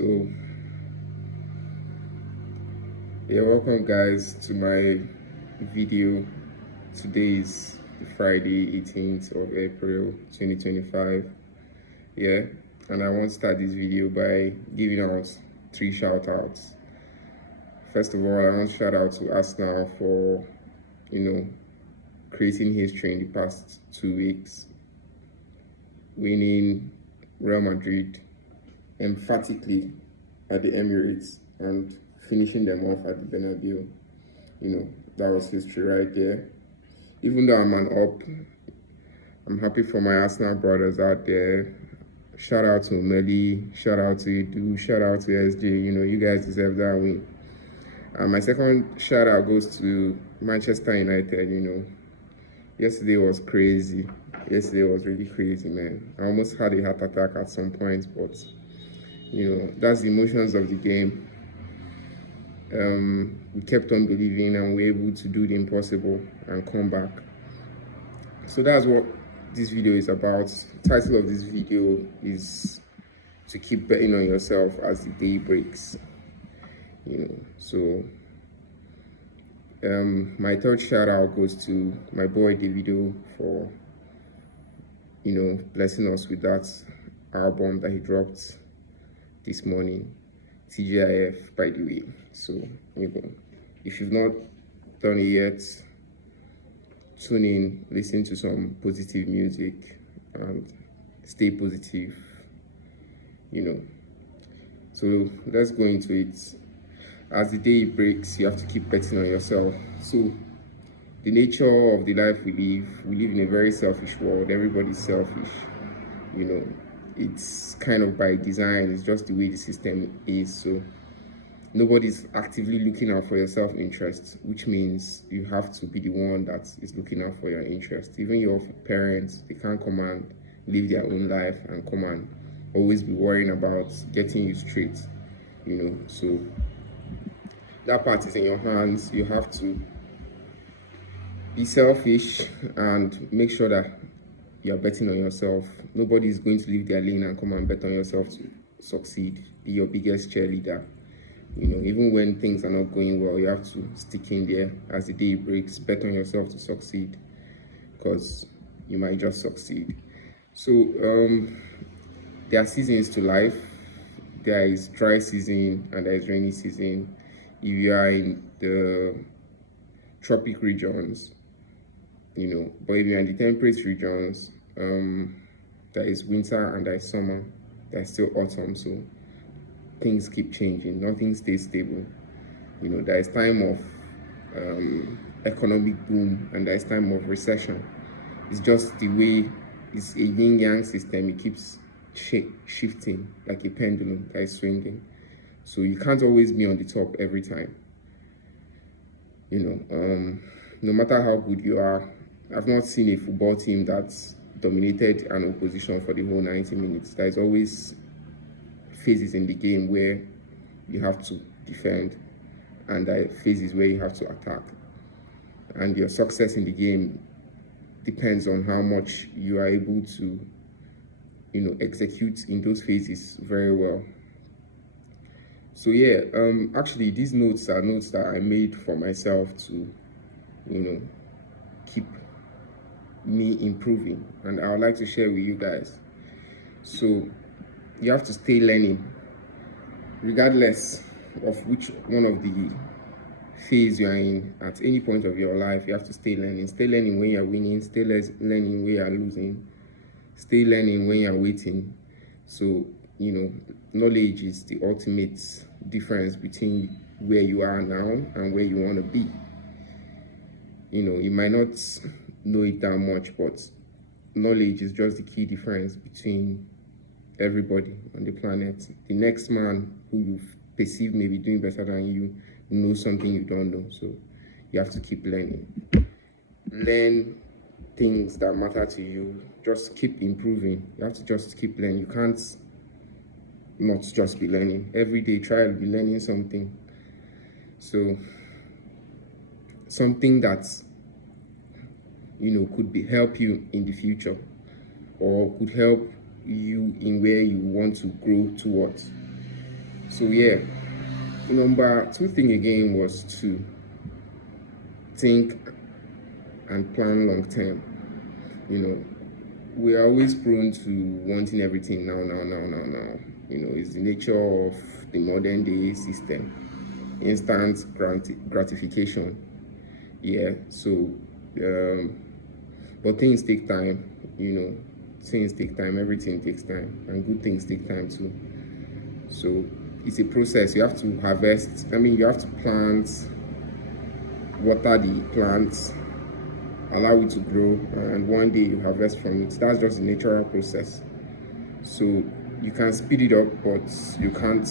So, yeah, welcome guys to my video. Today is Friday 18th of April 2025. Yeah, and I want to start this video by giving out three shout outs. First of all, I want to shout out to Arsenal for, creating history in the past 2 weeks, winning Real Madrid emphatically at the Emirates and finishing them off at the Bernabeu. That was history right there. Even though I'm an up, I'm happy for my Arsenal brothers out there. Shout out to Meli, shout out to Edu, shout out to SJ. You guys deserve that win. My second shout out goes to Manchester United. Yesterday was crazy. Yesterday was really crazy, man. I almost had a heart attack at some point, but that's the emotions of the game. We kept on believing and we were able to do the impossible and come back. So that's what this video is about. The title of this video is to keep betting on yourself as the day breaks. So my third shout out goes to my boy Davido for blessing us with that album that he dropped this morning, TGIF, by the way. So if you've not done it yet, tune in, listen to some positive music, and stay positive. So let's go into it. As the day breaks, you have to keep betting on yourself. So the nature of the life we live in a very selfish world. Everybody's selfish. It's kind of by design. It's just the way the system is. So nobody's actively looking out for your self-interest, which means you have to be the one that is looking out for your interest. Even your parents, they can't come and live their own life and come and always be worrying about getting you straight. So that part is in your hands. You have to be selfish and make sure that you're betting on yourself. Nobody is going to leave their lane and come and bet on yourself to succeed. Be your biggest cheerleader. Even when things are not going well, you have to stick in there. As the day breaks, bet on yourself to succeed, because you might just succeed. So there are seasons to life. There is dry season and there is rainy season. If you are in the tropic regions, but if you're in the temperate regions, there is winter and there is summer. There is still autumn. So things keep changing. Nothing stays stable. There is time of economic boom and there is time of recession. It's just the way it's a yin-yang system. It keeps shifting like a pendulum that is swinging. So you can't always be on the top every time. No matter how good you are, I've not seen a football team that's dominated an opposition for the whole 90 minutes. There's always phases in the game where you have to defend and there are phases where you have to attack. And your success in the game depends on how much you are able to, execute in those phases very well. So yeah, actually these notes are notes that I made for myself to, keep me improving, and I would like to share with you guys. So you have to stay learning, regardless of which one of the phase you are in at any point of your life. You have to stay learning. Stay learning when you're winning, stay learning when you're losing, stay learning when you're waiting. So knowledge is the ultimate difference between where you are now and where you want to be. You might not know it that much, but knowledge is just the key difference between everybody on the planet. The next man who you perceive may be doing better than you knows something you don't know. So you have to keep learning. Learn things that matter to you. Just keep improving. You have to just keep learning. You can't not just be learning. Every day try to be learning something. So something that could help you in the future, or could help you in where you want to grow towards. So yeah, number two thing again was to think and plan long term. You know, we are always prone to wanting everything now, now, now, now, now. It's the nature of the modern day system, instant gratification. Yeah, so, but things take time, you know, things take time, everything takes time, and good things take time too. So, it's a process. You have to harvest, you have to plant, water the plants, allow it to grow, and one day you harvest from it. That's just the natural process. So you can speed it up, but you can't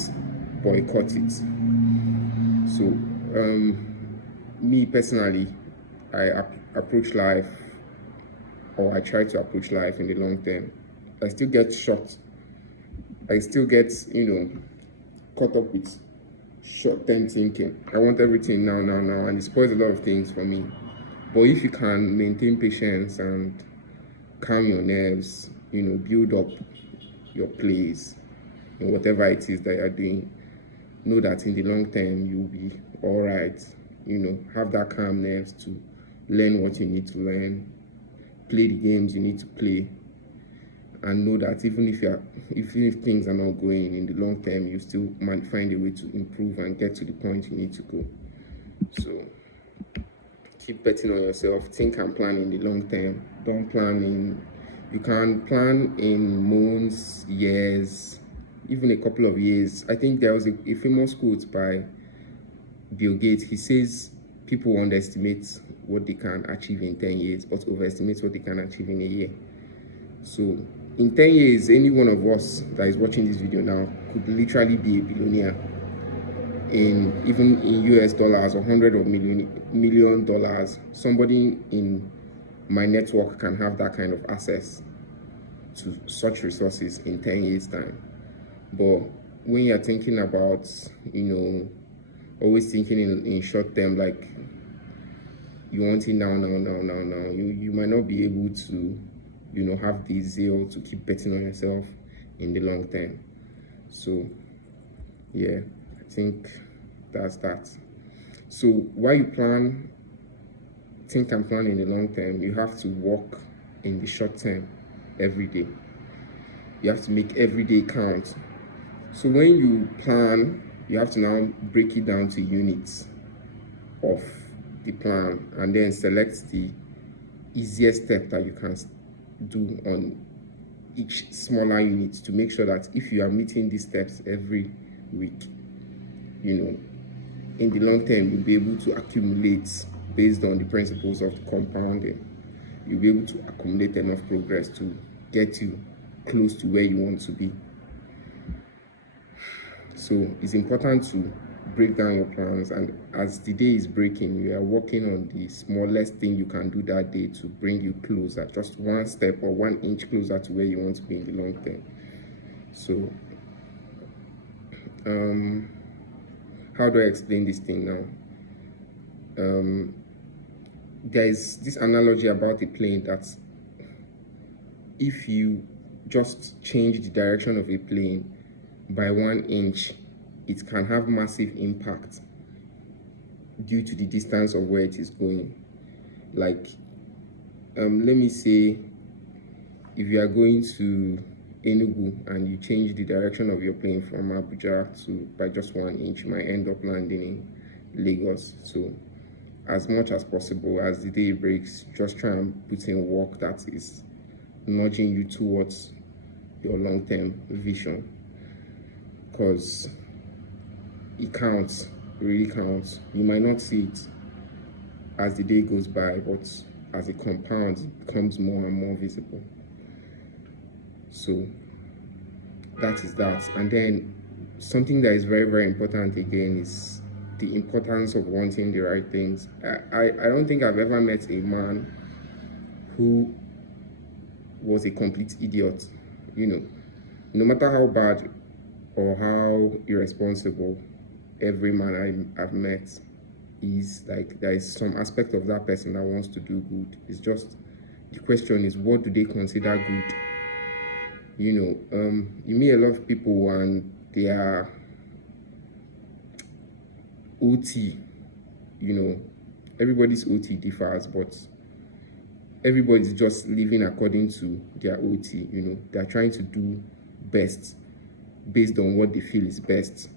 boycott it. So me personally, approach life, or I try to approach life in the long term. I still get shocked. I still get caught up with short-term thinking. I want everything now, now, now, and it spoils a lot of things for me. But if you can maintain patience and calm your nerves, build up your place in whatever it is that you're doing, know that in the long term you'll be all right. Have that calm nerves to learn what you need to learn, play the games you need to play, and know that even if things are not going in the long term, you still might find a way to improve and get to the point you need to go. So keep betting on yourself. Think and plan in the long term. Don't plan in. You can plan in months, years, even a couple of years. I think there was a famous quote by Bill Gates. He says people underestimate what they can achieve in 10 years, but overestimate what they can achieve in a year. So in 10 years, any one of us that is watching this video now could literally be a billionaire. Even in US dollars or $100 million, somebody in my network can have that kind of access to such resources in 10 years time. But when you're thinking about always thinking in short term, like you want it now, you might not be able to have the zeal to keep betting on yourself in the long term. So yeah, I think that's that. So while you think and plan in the long term, you have to work in the short term every day. You have to make every day count. So when you plan, you have to now break it down to units of the plan and then select the easiest step that you can do on each smaller unit to make sure that if you are meeting these steps every week, in the long term you'll be able to accumulate based on the principles of the compounding. You'll be able to accumulate enough progress to get you close to where you want to be. So it's important to break down your plans, and as the day is breaking, you are working on the smallest thing you can do that day to bring you closer, just one step or 1 inch closer to where you want to be in the long term. So how do I explain this thing now? There is this analogy about a plane that if you just change the direction of a plane by 1 inch, it can have massive impact due to the distance of where it is going. Like, let me say, if you are going to Enugu and you change the direction of your plane from Abuja by just 1 inch, you might end up landing in Lagos. So as much as possible, as the day breaks, just try and put in work that is nudging you towards your long-term vision, because it counts, it really counts. You might not see it as the day goes by, but as it compounds, it becomes more and more visible. So that is that. And then something that is very, very important again is the importance of wanting the right things. I don't think I've ever met a man who was a complete idiot. No matter how bad or how irresponsible every man I've met is, like, there is some aspect of that person that wants to do good. It's just the question is, what do they consider good? You meet a lot of people and they are OT, you know, everybody's OT differs, but everybody's just living according to their OT, you know. They're trying to do best based on what they feel is best.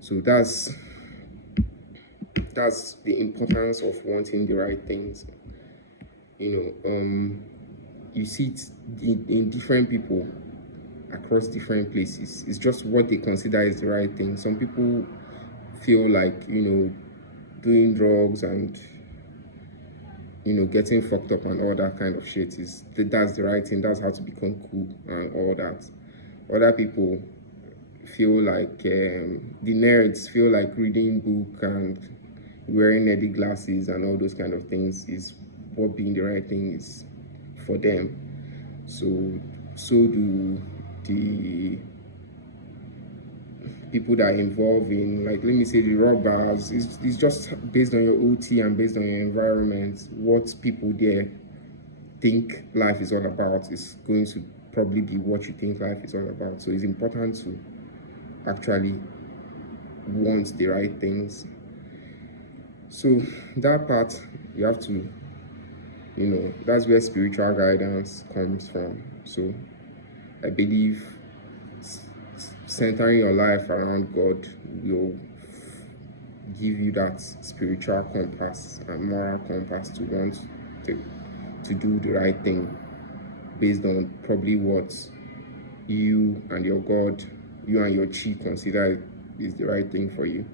So that's the importance of wanting the right things. You know, you see it in different people across different places. It's just what they consider is the right thing. Some people feel like, you know, doing drugs and, you know, getting fucked up and all that kind of shit that's the right thing. That's how to become cool and all that. Other people feel like the nerds feel like reading book and wearing nerdy glasses and all those kind of things is what being the right thing is for them. So do the people that are involved in, like, let me say, the robbers. It's just based on your OT and based on your environment. What people there think life is all about is going to probably be what you think life is all about. So it's important to actually want the right things. So that part, you have to, you know, that's where spiritual guidance comes from. So I believe centering your life around God will give you that spiritual compass and moral compass to want to do the right thing based on probably what you and your God, you and your chi consider is the right thing for you.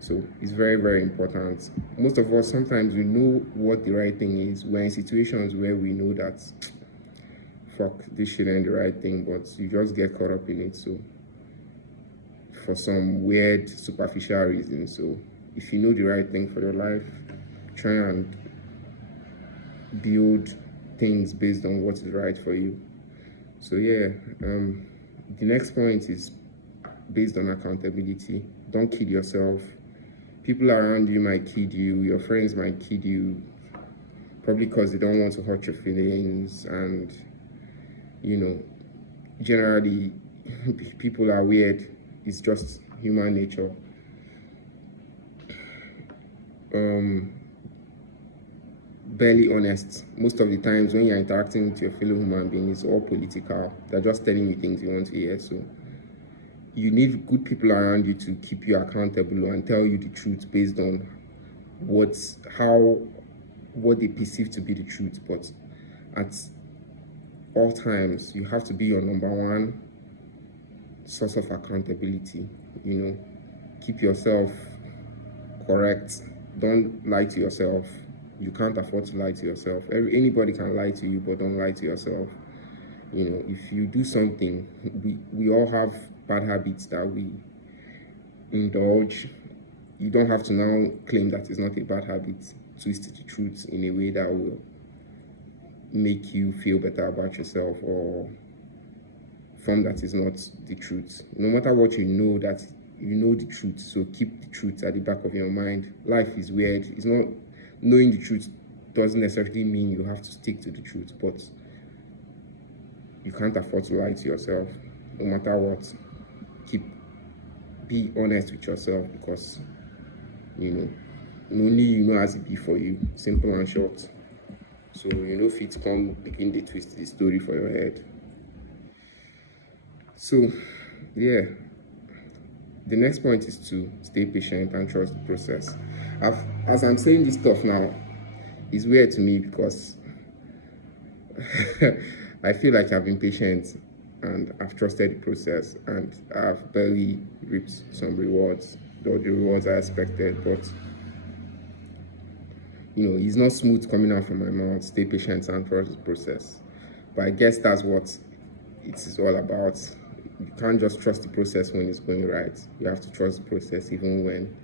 So it's very, very important. Most of us, sometimes we know what the right thing is. We're in situations where we know that, fuck, this shit ain't the right thing, but you just get caught up in it. So for some weird, superficial reason. So if you know the right thing for your life, try and build things based on what is right for you. So yeah, the next point is based on accountability. Don't kid yourself. People around you might kid you, your friends might kid you, probably because they don't want to hurt your feelings, and, you know, generally people are weird. It's just human nature. Barely honest. Most of the times when you're interacting with your fellow human beings, it's all political. They're just telling you things you want to hear. So you need good people around you to keep you accountable and tell you the truth based on what they perceive to be the truth. But at all times, you have to be your number one source of accountability. You know, keep yourself correct. Don't lie to yourself. You can't afford to lie to yourself. Anybody can lie to you, but don't lie to yourself. You know, if you do something, we all have bad habits that we indulge. You don't have to now claim that it's not a bad habit. Twist the truth in a way that will make you feel better about yourself, or form that is not the truth. No matter what, you know that you know the truth, so keep the truth at the back of your mind. Life is weird. It's not, knowing the truth doesn't necessarily mean you have to stick to the truth, but you can't afford to lie to yourself. No matter what, be honest with yourself, because, you know, only you know as it be for you. Simple and short. So you know if it come begin the twist the story for your head. So yeah, the next point is to stay patient and trust the process. As I'm saying this stuff now, it's weird to me because I feel like I've been patient and I've trusted the process, and I've barely reaped some rewards, though the rewards I expected. But, you know, it's not smooth coming out from my mouth. Stay patient and trust the process. But I guess that's what it is all about. You can't just trust the process when it's going right. You have to trust the process even when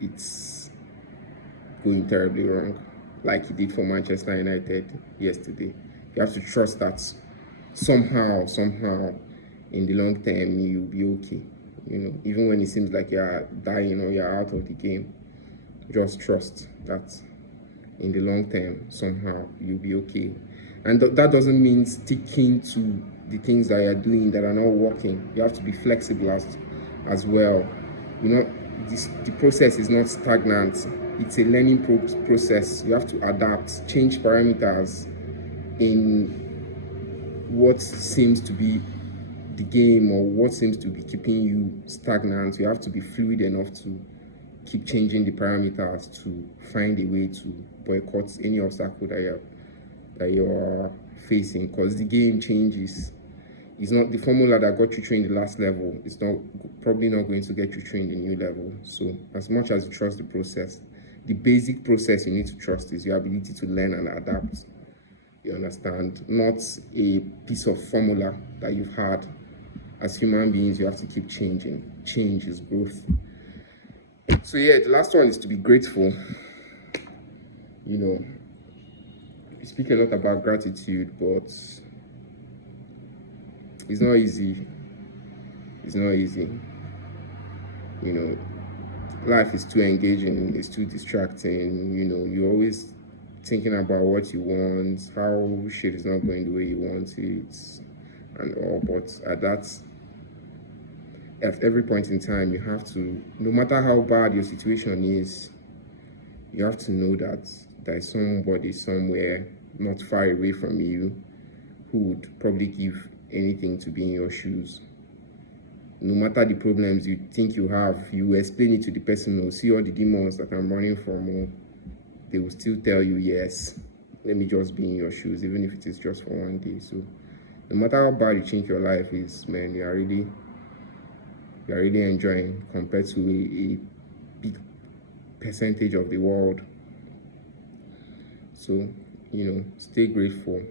it's going terribly wrong, like he did for Manchester United yesterday. You have to trust that somehow, in the long term, you'll be okay. You know, even when it seems like you're dying or you're out of the game, just trust that in the long term, somehow you'll be okay. And that doesn't mean sticking to the things that you're doing that are not working. You have to be flexible as well. You know, the process is not stagnant. It's a learning process. You have to adapt, change parameters in what seems to be the game or what seems to be keeping you stagnant. You have to be fluid enough to keep changing the parameters to find a way to boycott any obstacle that you're facing, because the game changes. It's not the formula that got you trained the last level. It's not probably not going to get you trained the new level. So as much as you trust the process, the basic process you need to trust is your ability to learn and adapt. You understand? Not a piece of formula that you've had. As human beings, you have to keep changing. Change is growth. So yeah, the last one is to be grateful. You know, we speak a lot about gratitude, but it's not easy. It's not easy. You know, life is too engaging, it's too distracting. You know, you're always thinking about what you want, how shit is not going the way you want it, and all. But at every point in time, you have to, no matter how bad your situation is, you have to know that there's somebody somewhere not far away from you who would probably give anything to be in your shoes. No matter the problems you think you have, you explain it to the person who see all the demons that I'm running from, they will still tell you, yes, let me just be in your shoes, even if it is just for one day. So no matter how bad you think your life is, man, you're really enjoying compared to a big percentage of the world. So, stay grateful.